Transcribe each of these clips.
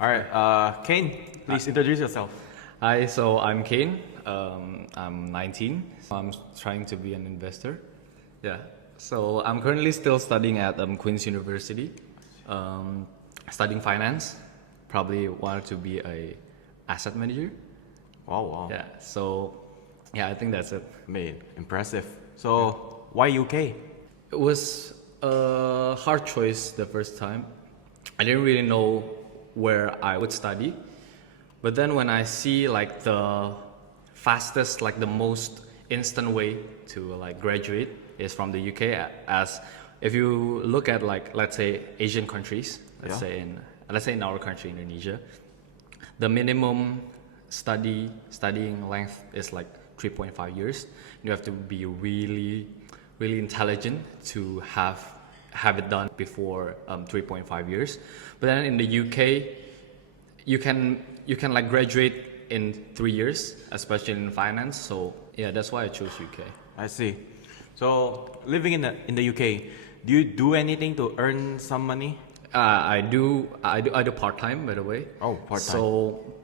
All right, Kane, please introduce yourself. Hi, so I'm Kane. I'm 19. I'm trying to be an investor. Yeah. So I'm currently still studying at Queen's University, studying finance. Probably wanted to be a asset manager. Wow. Yeah. So, yeah, I think that's it. Man, impressive. So, why UK? It was a hard choice the first time. I didn't really know where I would study. But then when I see like the fastest, like the most instant way to like graduate is from the UK. As if you look at like, let's say Asian countries, let's say in our country, Indonesia, the minimum studying length is like 3.5 years. You have to be really intelligent to have it done before 3.5 years. But then in the UK, you can like graduate in 3 years, especially in finance. So yeah, that's why I chose UK. I see. So, living in the UK, do you do anything to earn some money? I do part time, by the way. Oh, part-time. So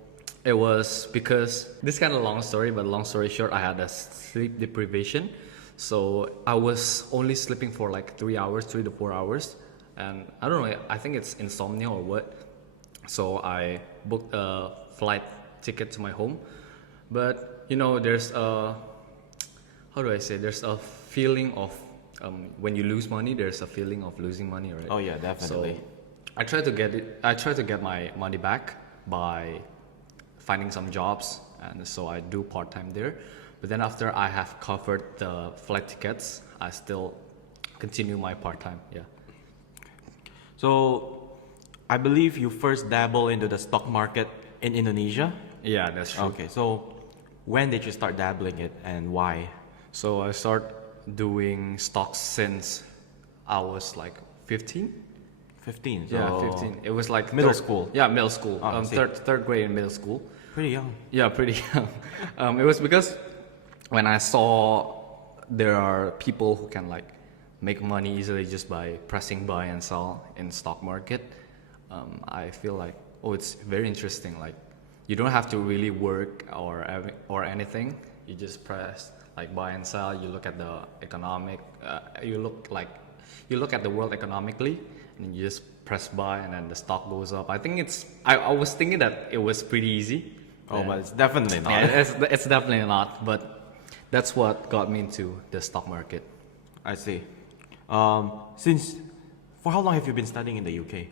it was because this kind of long story, but long story short, I had a sleep deprivation. So I was only sleeping for like 3 to 4 hours, and I don't know. I think it's insomnia or what. So I booked a flight ticket to my home, but you know, there's a there's a feeling of when you lose money, there's a feeling of losing money, right? Oh yeah, definitely. So I tried to get my money back by finding some jobs, and so I do part time there. But then after I have covered the flight tickets, I still continue my part time. Yeah. So, I believe you first dabble into the stock market in Indonesia. Yeah, that's true. Okay, so when did you start dabbling it and why? So I start doing stocks since I was like 15. 15. So Yeah, 15. It was like middle school. Yeah, middle school. I see. Third grade in middle school. Pretty young. Yeah, pretty young. It was because when I saw there are people who can like make money easily just by pressing buy and sell in stock market, I feel like, oh, it's very interesting. Like, you don't have to really work or anything. You just press like buy and sell. You look at the economic. You look at the world economically, and you just press buy, and then the stock goes up. I think it's. I was thinking that it was pretty easy. Oh, but it's definitely not. Yeah, it's definitely not. But that's what got me into the stock market. I see. For how long have you been studying in the UK?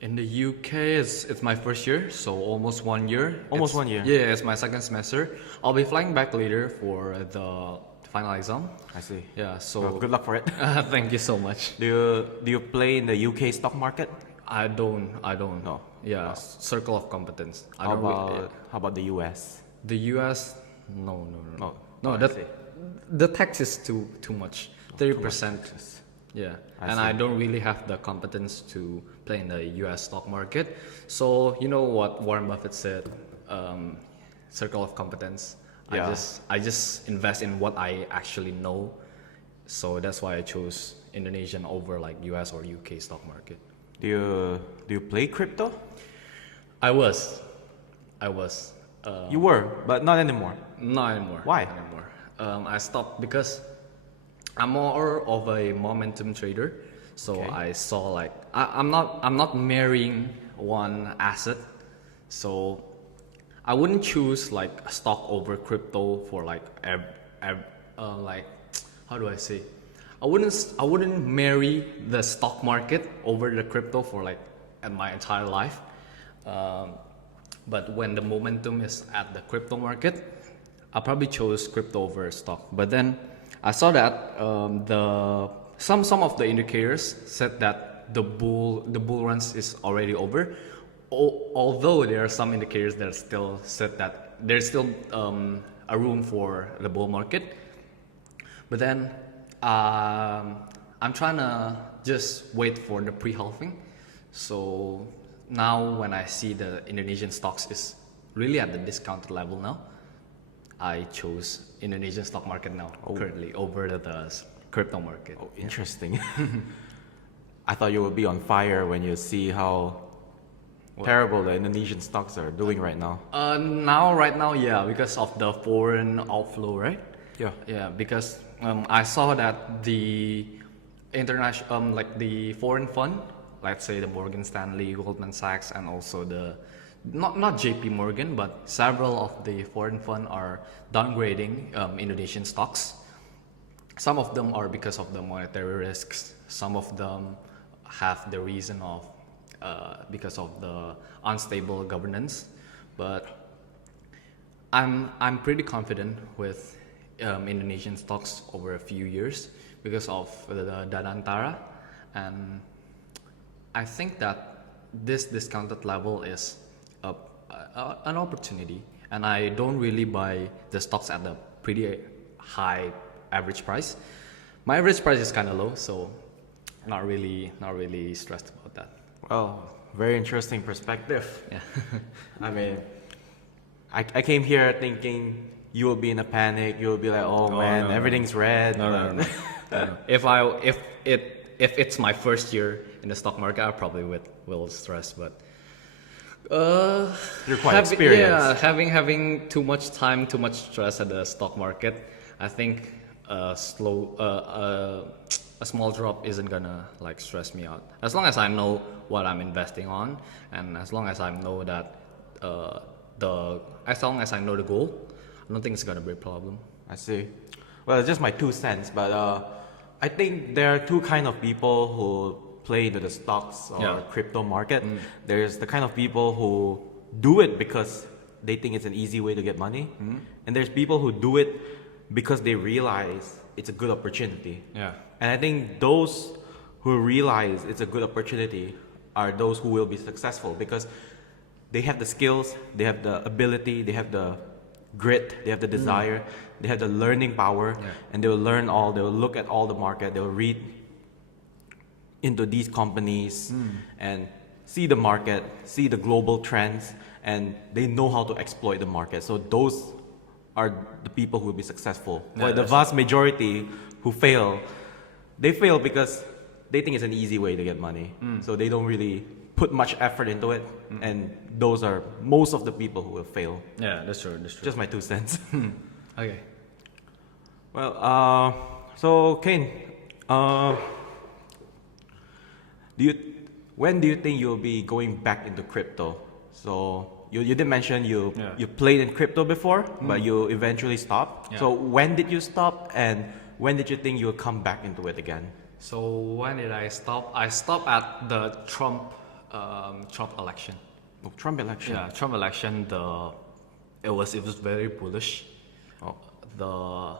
In the UK, it's my first year, so almost 1 year. Almost 1 year? Yeah, it's my second semester. I'll be flying back later for the final exam. I see. Yeah, so Well, good luck for it. thank you so much. Do you play in the UK stock market? I don't. No. Yeah, circle of competence. I How don't really, about the US? the US. No. Oh, No, I that see. the tax is too much. 30%. Yeah, I and see. I don't really have the competence to play in the U.S. stock market. So you know what Warren Buffett said, circle of competence. Yeah. I just invest in what I actually know. So that's why I chose Indonesian over like U.S. or U.K. stock market. Do you play crypto? I was. You were, but not anymore. Not anymore. Why? Not anymore. I stopped because I'm more of a momentum trader. So Okay. I saw like I'm not marrying one asset. So I wouldn't choose like a stock over crypto for like like how do I say? I wouldn't marry the stock market over the crypto for like at my entire life. But when the momentum is at the crypto market, I probably chose crypto over stock. But then I saw that some of the indicators said that the bull runs is already over. Although there are some indicators that still said that there's still a room for the bull market. But then I'm trying to just wait for the pre-halving. So now when I see the Indonesian stocks is really at the discounted level now, I chose Indonesian stock market now currently over the crypto market. Oh, interesting. I thought you would be on fire when you see how terrible the Indonesian stocks are doing right now. Right now, yeah, because of the foreign outflow, right? Yeah, because I saw that the international, like the foreign fund, let's say the Morgan Stanley, Goldman Sachs, and also the not JP Morgan, but several of the foreign fund are downgrading Indonesian stocks. Some of them are because of the monetary risks. Some of them have the reason of because of the unstable governance. But I'm pretty confident with Indonesian stocks over a few years because of the Danantara, and I think that this discounted level is an opportunity, and I don't really buy the stocks at a pretty high average price. My average price is kind of low, so not really stressed about that. Well, very interesting perspective. Yeah. I mean, I came here thinking you will be in a panic. You will be like, oh man, no. everything's red. No. If it's my first year in the stock market, I probably will stress, but You're quite experienced. Yeah, having too much time, too much stress at the stock market, I think a small drop isn't gonna like stress me out. As long as I know what I'm investing on, and as long as I know that as long as I know the goal, I don't think it's gonna be a problem. I see. Well, it's just my 2 cents, but I think there are two kind of people who play into the stocks or crypto market. There's the kind of people who do it because they think it's an easy way to get money, and there's people who do it because they realize it's a good opportunity. Yeah. And I think those who realize it's a good opportunity are those who will be successful because they have the skills, they have the ability, they have the grit, they have the desire, they have the learning power, and they will learn all, they will look at all the market, they will read into these companies and see the market, see the global trends, and they know how to exploit the market. So those are the people who will be successful. But the vast majority who fail, they fail because they think it's an easy way to get money. So they don't really put much effort into it, and those are most of the people who will fail. Yeah, that's true. Just my 2 cents. Okay. Well, so Kane, when do you think you'll be going back into crypto? So you did mention you played in crypto before, but you eventually stopped. Yeah. So when did you stop, and when did you think you'll come back into it again? So when did I stop? I stopped at the Trump election. Oh, Trump election. Yeah, Trump election. It was very bullish. There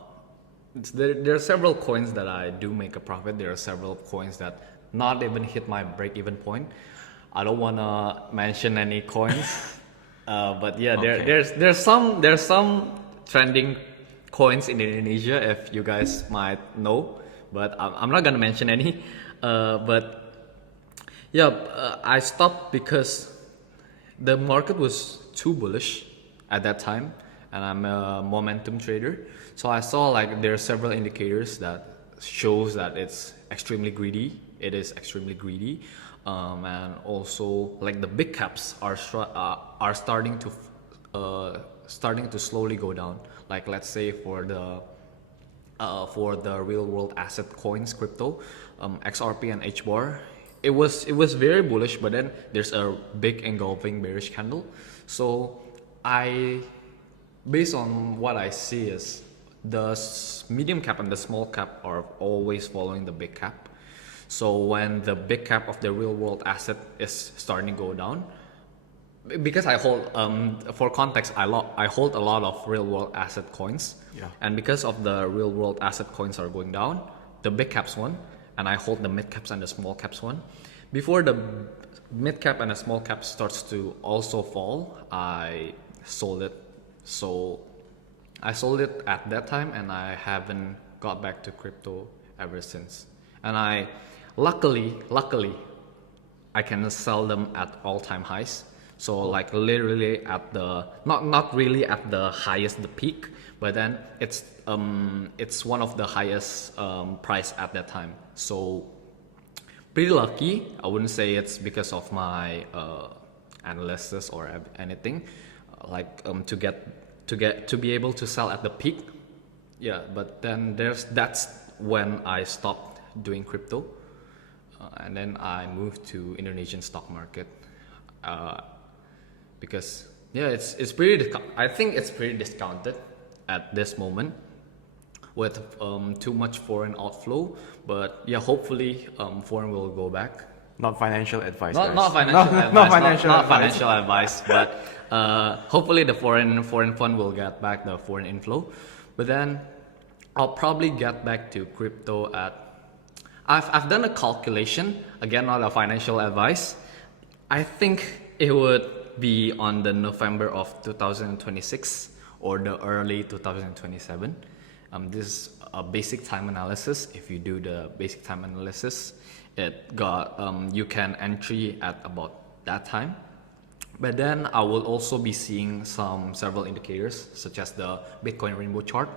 are several coins that I do make a profit. There are several coins that not even hit my break-even point. I don't wanna mention any coins, but yeah, there's some trending coins in Indonesia if you guys might know, but I'm not gonna mention any. I stopped because the market was too bullish at that time, and I'm a momentum trader. So I saw like there are several indicators that shows that it's extremely greedy. It is extremely greedy, and also like the big caps are starting to slowly go down. Like let's say for the real world asset coins, crypto, XRP and HBAR, it was very bullish, but then there's a big engulfing bearish candle. So based on what I see is the medium cap and the small cap are always following the big cap. So when the big cap of the real world asset is starting to go down, because I hold, for context, I hold a lot of real world asset coins, and because of the real world asset coins are going down, the big caps one, and I hold the mid caps and the small caps one. Before the mid cap and the small cap starts to also fall, I sold it. So I sold it at that time, and I haven't got back to crypto ever since. And I luckily I can sell them at all-time highs. So like literally at the not really at the highest, the peak, but then it's one of the highest price at that time. So pretty lucky. I wouldn't say it's because of my analysis or anything, to be able to sell at the peak. Yeah, but then that's when I stopped doing crypto, and then I moved to Indonesian stock market, because yeah, it's pretty. I think it's pretty discounted at this moment, with too much foreign outflow. But yeah, hopefully foreign will go back. Not financial advice. Not, guys. not financial advice. Not financial not advice. financial advice, but hopefully the foreign fund will get back the foreign inflow. But then I'll probably get back to crypto at. I've done a calculation, again, not a financial advice. I think it would be on the November of 2026 or the early 2027. This is a basic time analysis. If you do the basic time analysis, it got you can entry at about that time. But then I will also be seeing several indicators, such as the Bitcoin rainbow chart,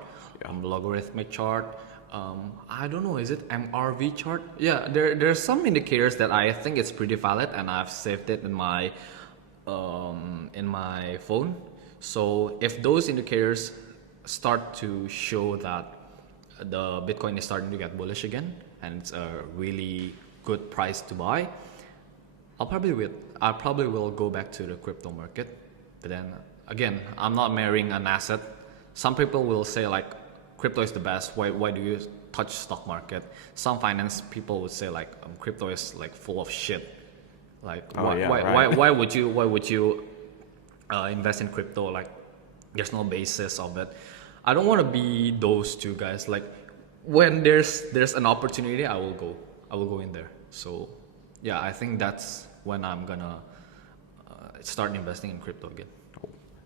logarithmic chart. I don't know, is it MRV chart? Yeah, there's some indicators that I think it's pretty valid, and I've saved it in my phone. So if those indicators start to show that the Bitcoin is starting to get bullish again, and it's a really good price to buy, I probably will go back to the crypto market. But then again, I'm not marrying an asset. Some people will say like crypto is the best. Why do you touch stock market? Some finance people would say like crypto is like full of shit. Like why would you invest in crypto? Like there's no basis of it. I don't want to be those two guys. Like when there's an opportunity, I will go in there. So yeah, I think that's when I'm gonna start investing in crypto again.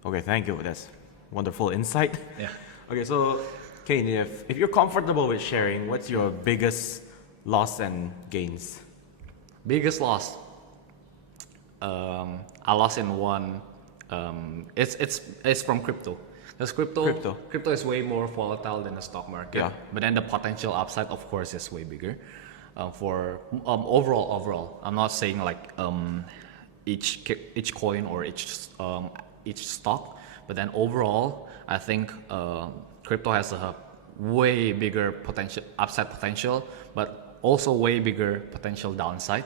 Okay, thank you. That's wonderful insight. Yeah. Okay, so Kane, if you're comfortable with sharing, what's your biggest loss and gains? Biggest loss. I lost in one. It's from crypto. Because crypto is way more volatile than the stock market. Yeah. But then the potential upside, of course, is way bigger. For overall, I'm not saying like each coin or each stock, but then overall, I think crypto has a way bigger upside potential, but also way bigger potential downside.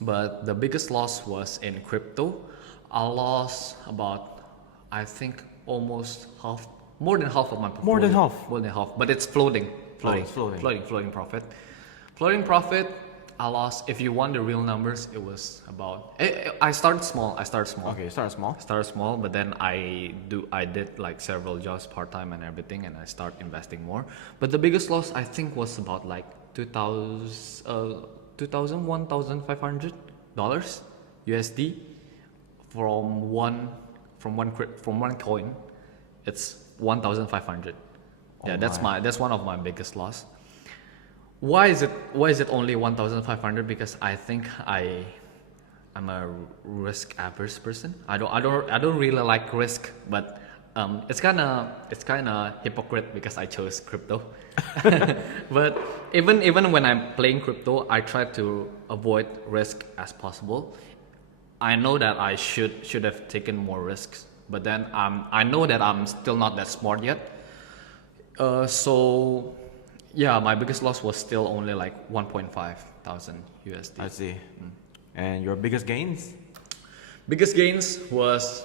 But the biggest loss was in crypto. I lost about, I think, almost half, more than half of my portfolio. More than half, but it's floating profit. Floating profit, I lost. If you want the real numbers, it was about. I started small. Okay, start small. But then I did like several jobs part time and everything, and I start investing more. But the biggest loss I think was about like $1,500 USD from one coin. It's 1,500. Yeah, that's one of my biggest loss. Why is it only 1,500? Because I think I'm a risk averse person. I don't really like risk, but it's kind of hypocrite because I chose crypto. But even when I'm playing crypto, I try to avoid risk as possible. I know that I should have taken more risks, but then I know that I'm still not that smart yet. So yeah, my biggest loss was still only like 1,500 USD. I see. And your biggest gains? Biggest gains was